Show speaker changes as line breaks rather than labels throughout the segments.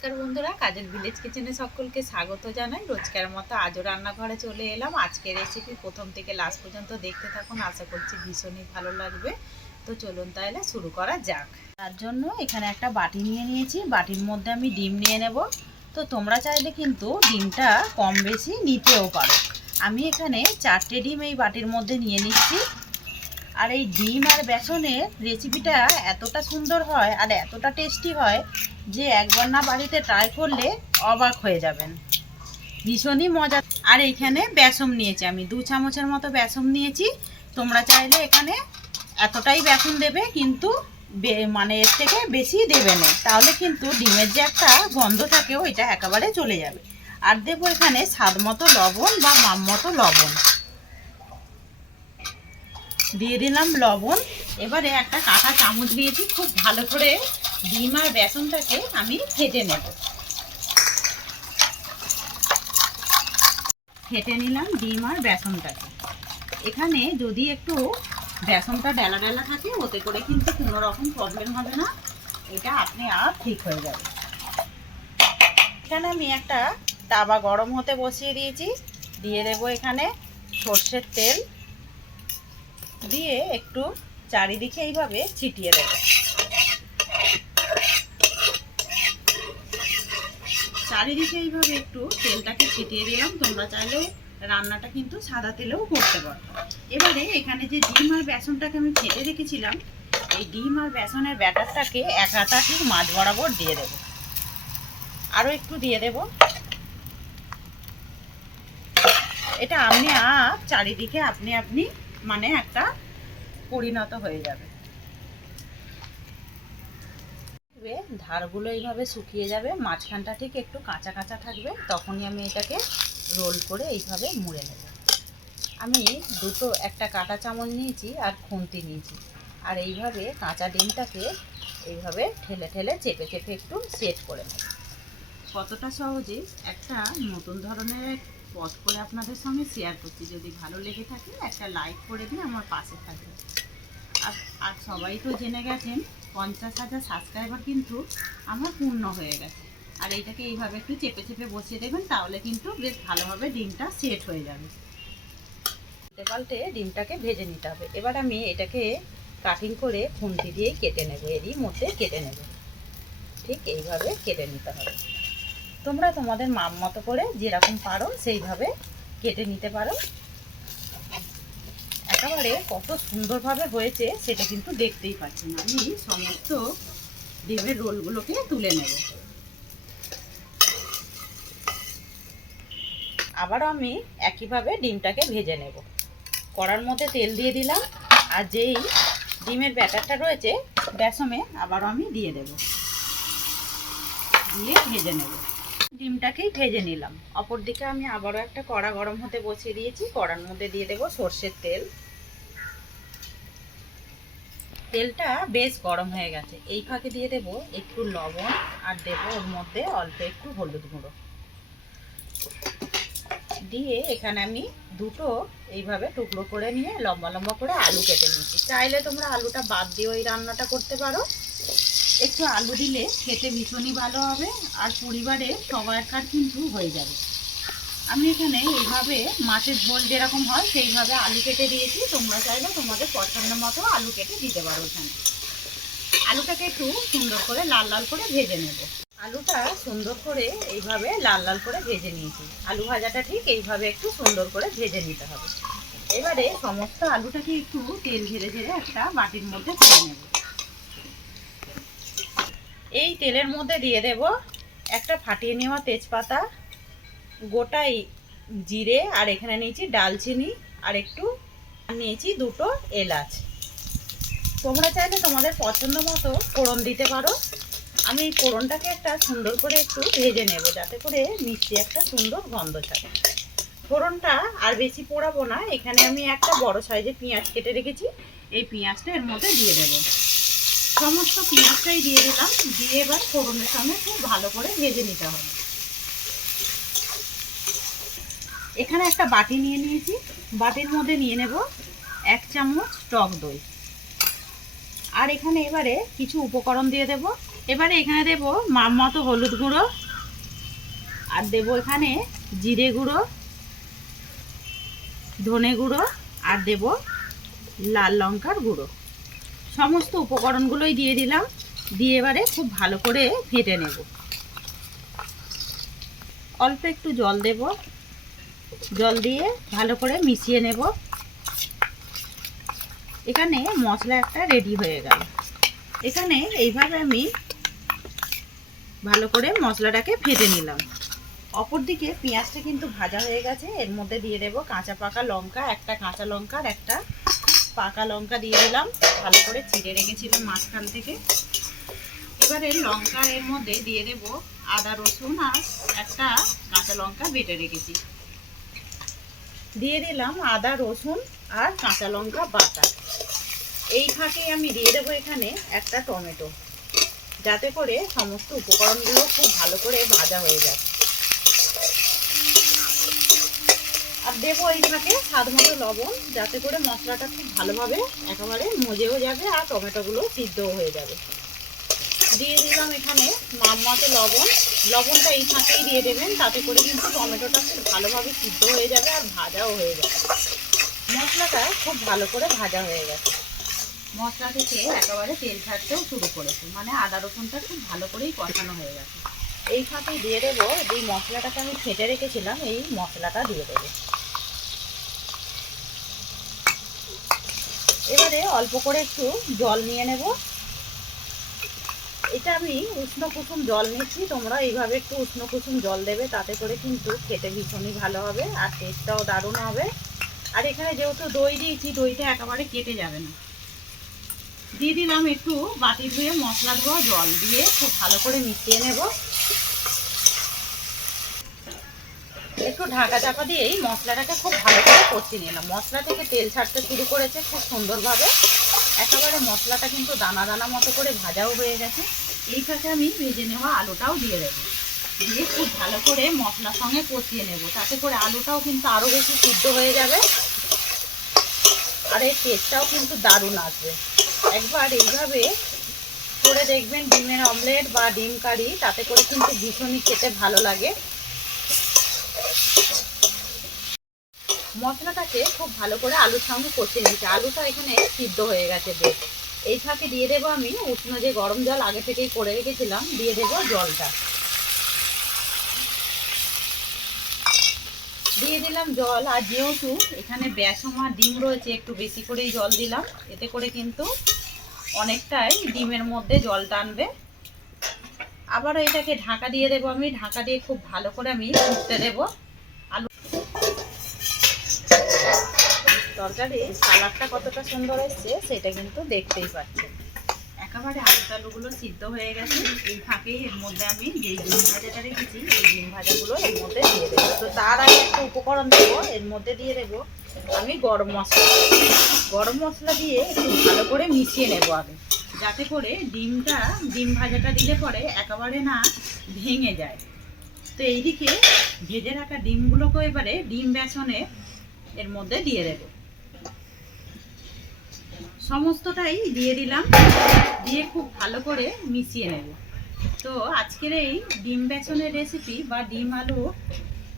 নমস্কার বন্ধুরা, কাজের ভিলেজ কিচেনে সকলকে স্বাগত জানাই। রোজকার মতো আজও রান্নাঘরে চলে এলাম। আজকের রেসিপি প্রথম থেকে লাস্ট পর্যন্ত দেখতে থাকুন, আশা করছি ভীষণই ভালো লাগবে। তো চলুন তাহলে শুরু করা যাক। তার জন্য এখানে একটা বাটি নিয়ে নিয়েছি। বাটির মধ্যে আমি ডিম নিয়ে নেব। তো তোমরা চাইলে কিন্তু ডিমটা কম বেশি নিতেও পারো। আমি এখানে চারটে ডিম এই বাটির মধ্যে নিয়ে নিচ্ছি। আর এই ডিম আর বেসনের রেসিপিটা এতটা সুন্দর হয় আর এতটা টেস্টি হয় যে একবার না বাড়িতে ট্রাই করলে অবাক হয়ে যাবেন। ভীষণই মজা। আর এইখানে বেসম নিয়েছি আমি। দু চামচের মতো বেসম নিয়েছি। তোমরা চাইলে এখানে এতটাই বেসন দেবে, কিন্তু মানে এর থেকে বেশি দেবে না। তাহলে কিন্তু ডিমের যে একটা গন্ধ থাকে, ওইটা একেবারে চলে যাবে। আর দেবো এখানে স্বাদ মতো লবণ বা মাম মতো লবণ। দিয়ে দিলাম লবণ। এবারে একটা কাঁটা চামচ দিয়েছি, খুব ভালো করে ডিম আর বেসনটাকে আমি ফেটে নেব। ফেটে নিলাম ডিম আর বেসনটাকে। এখানে যদি একটু বেসনটা ডেলা ডেলা থাকে, ওতে করে কিন্তু কোনো রকম প্রবলেম হবে না। এটা আপনি আর ঠিক হয়ে যাবে। এখানে আমি একটা তাওয়া গরম হতে বসিয়ে দিয়েছি। দিয়ে দেবো এখানে সর্ষের তেল। দিয়ে একটু চারিদিকে এইভাবে ছিটিয়ে দেবো। চারিদিকে এইভাবে একটু তেলটাকে ছিটিয়ে দিলাম। তোমরা চাইলে রান্নাটা কিন্তু সাদা তেলেও করতে পারো। এবারে এখানে যে ডিম আর বেসনটাকে আমি ফেটে রেখেছিলাম, এই ডিম আর বেসনের ব্যাটারটাকে এক হাতা ঠিক মাছ বরাবর দিয়ে দেবো। আরও একটু দিয়ে দেব। এটা আপনি আপ, চারিদিকে আপনি আপনি মানে একটা পরিণত হয়ে যাবে। দেখবে ধারগুলো এইভাবে শুকিয়ে যাবে, মাঝখানটা ঠিক একটু কাঁচা কাঁচা থাকবে, তখনই আমি এটাকে রোল করে এইভাবে মুড়ে নেব। আমি দুটো, একটা কাঁটা চামচ নিয়েছি আর খুন্তি নিয়েছি। আর এইভাবে কাঁচা ডিমটাকে এইভাবে ঠেলে ঠেলে চেপে চেপে একটু সেট করে নেব। কতটা সহজে একটা নতুন ধরনের পথ করে আপনাদের সঙ্গে শেয়ার করছি। যদি ভালো লেগে থাকে, একটা লাইক করে দিয়ে আমার পাশে থাকবে আর সবাই তো জেনে গেছেন, পঞ্চাশ হাজার সাবস্ক্রাইবার কিন্তু আমার পূর্ণ হয়ে গেছে। আর এইটাকে এইভাবে একটু চেপে চেপে বসিয়ে দেবেন, তাহলে কিন্তু বেশ ভালোভাবে ডিমটা সেট হয়ে যাবে। পাল্টে ডিমটাকে ভেজে নিতে হবে। এবার আমি এটাকে কাটিং করে খুন্তি দিয়ে কেটে নেব, এরই মধ্যে কেটে নেব। ঠিক এইভাবে কেটে নিতে হবে। তোমরা তোমাদের মাপ মতো করে যেরকম পারো সেইভাবে কেটে নিতে পারো। একেবারে কত সুন্দরভাবে হয়েছে, সেটা কিন্তু দেখতেই পাচ্ছেন। আমি সমস্ত ডিমের রোলগুলোকে তুলে নেব। আবারও আমি একইভাবে ডিমটাকে ভেজে নেব। কড়ার মধ্যে তেল দিয়ে দিলাম, আর যেই ডিমের ব্যাটারটা রয়েছে বেসমে আবারও আমি দিয়ে দেব। দিয়ে ভেজে নেব। ডিমটাকেই ভেজে নিলাম। অপর দিকে আমি আবারও একটা কড়া গরম হতে বসিয়ে দিয়েছি। কড়ার মধ্যে দিয়ে দেবো সর্ষের তেল। তেলটা বেশ গরম হয়ে গেছে। এই ফাঁকে দিয়ে দেবো একটু লবণ আর দেবো ওর মধ্যে অল্প একটু হলুদ গুঁড়ো। দিয়ে এখানে আমি দুটো এইভাবে টুকরো করে নিয়ে লম্বা লম্বা করে আলু কেটে নিয়েছি। চাইলে তোমরা আলুটা বাদ দিয়ে ওই রান্নাটা করতে পারো। একটু আলু দিলে খেতে ভীষণই ভালো হবে আর পরিবারে সবাইকার কিন্তু হয়ে যাবে। আমি এখানে এইভাবে মাছের ঝোল যেরকম হয়, সেইভাবে আলু কেটে দিয়েছি। তোমরা চাইলে তোমাদের পছন্দ মতো আলু কেটে দিতে পারো এখানে। আলুটাকে একটু সুন্দর করে লাল লাল করে ভেজে নেব। আলুটা সুন্দর করে এইভাবে লাল লাল করে ভেজে নিয়েছি। আলু ভাজাটা ঠিক এইভাবে একটু সুন্দর করে ভেজে নিতে হবে। এবারে সমস্ত আলুটাকে একটু তেল ঝেড়ে ঝেড়ে একটা বাটির মধ্যে তুলে নেব। এই তেলের মধ্যে দিয়ে দেব একটা ফাটিয়ে নেওয়া তেজপাতা গোটাই জিরে আর এখানে নিয়েছি ডালচিনি আর একটু নিয়েছি দুটো এলাচ। তোমরা চাইলে তোমাদের পছন্দ মতো ফোড়ন দিতে পারো। আমি ফোড়নটাকে একটা সুন্দর করে একটু ভেজে নেব যাতে করে মিষ্টি একটা সুন্দর গন্ধ থাকে। ফোড়নটা আর বেশি পোড়াবো না। এখানে আমি একটা বড় সাইজে পেঁয়াজ কেটে রেখেছি। এই পেঁয়াজটা এর মধ্যে দিয়ে দেব। সমস্ত পেঁয়াজটাই দিয়ে দিলাম। দিয়ে এবার ফোড়নের সঙ্গে খুব ভালো করে ভেজে নিতে হবে। এখানে একটা বাটি নিয়ে নিয়েছি। বাটির মধ্যে নিয়ে নেব এক চামচ টক দই। আর এখানে এবারে কিছু উপকরণ দিয়ে দেব। এবারে এখানে দেব মাম মতো হলুদ গুঁড়ো। আর দেব এখানে জিরে গুঁড়ো, ধনে গুঁড়ো, আর দেব লাল লঙ্কার গুঁড়ো। সমস্ত উপকরণগুলোই দিয়ে দিলাম। দিয়ে এবারে খুব ভালো করে ফেটে নেব। অল্প একটু জল দেব। জল দিয়ে ভালো করে মিশিয়ে নেব। এখানে মশলা একটা রেডি হয়ে গেল। এখানে এইভাবে আমি ভালো করে মশলাটাকে ফেটে নিলাম। অপর দিকে পেঁয়াজটা কিন্তু ভাজা হয়ে গেছে। এর মধ্যে দিয়ে দেব কাঁচা পাকা লঙ্কা, একটা কাঁচা লঙ্কা আর একটা পাকা লঙ্কা দিয়ে দিলাম। ভালো করে চিড়ে রেখেছিলাম মাঝখান থেকে। এবারে লঙ্কা এর মধ্যে দিয়ে দেব আদা রসুন আর একটা কাঁচা লঙ্কা বেটে রেখেছি। দিয়ে দিলাম আদা, রসুন আর কাঁচা লঙ্কা বাটা। এই ফাঁকে আমি দিয়ে দেবো এখানে একটা টমেটো, যাতে করে সমস্ত উপকরণগুলো খুব ভালো করে ভাজা হয়ে যায়। আর দেবো এই ফাঁকে স্বাদ মতো লবণ, যাতে করে মশলাটা খুব ভালোভাবে একেবারে মজেও যাবে আর টমেটোগুলো সিদ্ধও হয়ে যাবে। দিয়ে দিলাম এখানে মাম মতো লবণ। লবণটা এই ফাঁকেই দিয়ে দেবেন, তাতে করে কিন্তু টমেটোটা খুব ভালোভাবে সিদ্ধ হয়ে যাবে আর ভাজাও হয়ে যাবে। মশলাটা খুব ভালো করে ভাজা হয়ে গেছে। মশলা থেকে একেবারে তেল ছাড়তেও শুরু করেছে মানে আদা রসুনটা খুব ভালো করেই কষানো হয়ে গেছে। এই ফাঁকে দিয়ে দেবো, যেই মশলাটাকে আমি ফেটে রেখেছিলাম, এই মশলাটা দিয়ে দেবো। এবারে অল্প করে একটু জল নিয়ে নেব। এটা আমি উষ্ণ কুসুম জল নিচ্ছি তোমরা এইভাবে একটু উষ্ণ কুসুম জল দেবে, তাতে করে কিন্তু খেতে ভীষণই ভালো হবে আর টেস্টটাও দারুণ হবে। আর এখানে যেহেতু দই দিয়েছি, দইটা একেবারে কেটে যাবে না। দিয়ে দিলাম একটু বাটি ধুয়ে মশলা ধোয়া জল দিয়ে খুব ভালো করে মিশিয়ে নেব। একটু ঢাকা চাপা দিয়ে এই মশলাটাকে খুব ভালো করে কষিয়ে নিলাম মশলা থেকে তেল ছাড়তে শুরু করেছে খুব সুন্দরভাবে। একেবারে মশলাটা কিন্তু দানা দানা মতো করে ভাজাও হয়ে গেছে। এই আমি ভেজে নেওয়া আলুটাও দিয়ে দেবো। দিয়ে খুব ভালো করে মশলার সঙ্গে কষিয়ে নেব। তাতে করে আলুটাও কিন্তু আরও বেশি সিদ্ধ হয়ে যাবে। আর এই টেস্টটাও কিন্তু দারুণ আসবে। একবার এইভাবে করে দেখবেন ডিমের অমলেট বা ডিম কারি, তাতে করে কিন্তু ভীষণই খেতে ভালো লাগে। মশলাটাকে খুব ভালো করে আলুর সঙ্গে কষিয়ে নিচ্ছি আলুটা এখানে সিদ্ধ হয়ে গেছে বেশ। এই ফাঁকে দিয়ে দেবো আমি। উষ্ণ যে গরম জল আগে থেকেই করে রেখেছিলাম, দিয়ে দেবো জলটা। দিয়ে দিলাম জল আর যেহেতু এখানে বেসম ডিম রয়েছে, একটু বেশি করেই জল দিলাম। এতে করে কিন্তু অনেকটাই ডিমের মধ্যে জল টানবে আবারও এটাকে ঢাকা দিয়ে দেবো আমি। ঢাকা দিয়ে খুব ভালো করে আমি ফুটতে দেবো। তরকারি কালারটা কতটা সুন্দর এসছে সেটা কিন্তু দেখতেই পাচ্ছেন। একেবারে আলু টালুগুলো সিদ্ধ হয়ে গেছে। এই ফাঁকেই এর মধ্যে আমি যেই ডিম ভাজাটা রেখেছি, এই ডিম ভাজাগুলো এর মধ্যে দিয়ে দেবো। তো তার আগে একটা উপকরণ দেবো, এর মধ্যে দিয়ে দেবো আমি গরম মশলা। গরম মশলা দিয়ে একটু ভালো করে মিশিয়ে নেব আগে যাতে করে ডিমটা, ডিম ভাজাটা দিলে পরে একেবারে না ভেঙে যায়। তো এইদিকে ভেজে রাখা ডিমগুলোকে এবারে ডিম বেসনে এর মধ্যে দিয়ে দেবো। সমস্তটাই দিয়ে দিলাম। দিয়ে খুব ভালো করে মিশিয়ে নেব। তো আজকের এই ডিম বেসনের রেসিপি বা ডিম আলু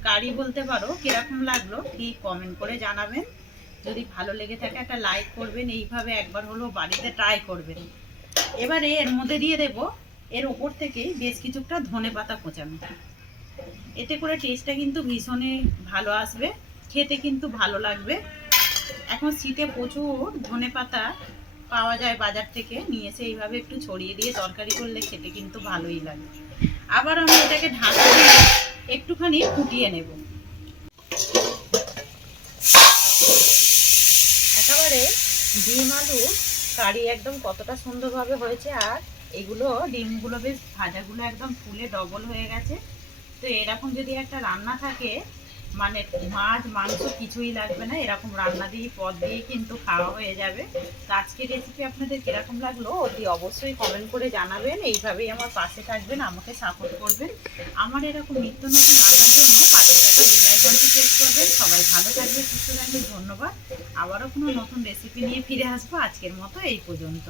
কারি বলতে পারো, কীরকম লাগল ঠিক কমেন্ট করে জানাবেন। যদি ভালো লেগে থাকে একটা লাইক করবেন, এইভাবে একবার হলো বাড়িতে ট্রাই করবেন। এবারে এর মধ্যে দিয়ে দেব, এর ওপর থেকে বেশ কিছুটা ধনে পাতা কোচানো এতে করে টেস্টটা কিন্তু ভীষণই ভালো আসবে, খেতে কিন্তু ভালো লাগবে। এখন শীতে প্রচুর ধনে পাতা পাওয়া যায় বাজার থেকে, নিয়ে এসে এইভাবে একটু ছড়িয়ে দিয়ে তরকারি করলে খেতে কিন্তু ভালোই লাগে। আবার আমি এটাকে ঢাকা দিয়ে একটুখানি ফুটিয়ে নেব। একেবারে ডিম আলু কারি একদম কতটা সুন্দরভাবে হয়েছে, আর এগুলো ডিমগুলো বেশ ভাজাগুলো একদম ফুলে ডবল হয়ে গেছে। তো এরকম যদি একটা রান্না থাকে মানে মাছ, মাংস কিছুই লাগবে না, এরকম রান্না দিয়ে, পদ দিয়ে কিন্তু খাওয়া হয়ে যাবে। তো আজকের রেসিপি আপনাদের কীরকম লাগল অতি অবশ্যই কমেন্ট করে জানাবেন। এইভাবেই আমার পাশে থাকবেন, আমাকে সাপোর্ট করবেন। আমার এরকম নিত্য নতুন রান্নার জন্য পাশে থাকা বিলাইগঞ্জে চেক করবেন। সবাই ভালো থাকবে সুস্থ থাকবে ধন্যবাদ। আবারও কোনো নতুন রেসিপি নিয়ে ফিরে আসব আজকের মতো এই পর্যন্ত।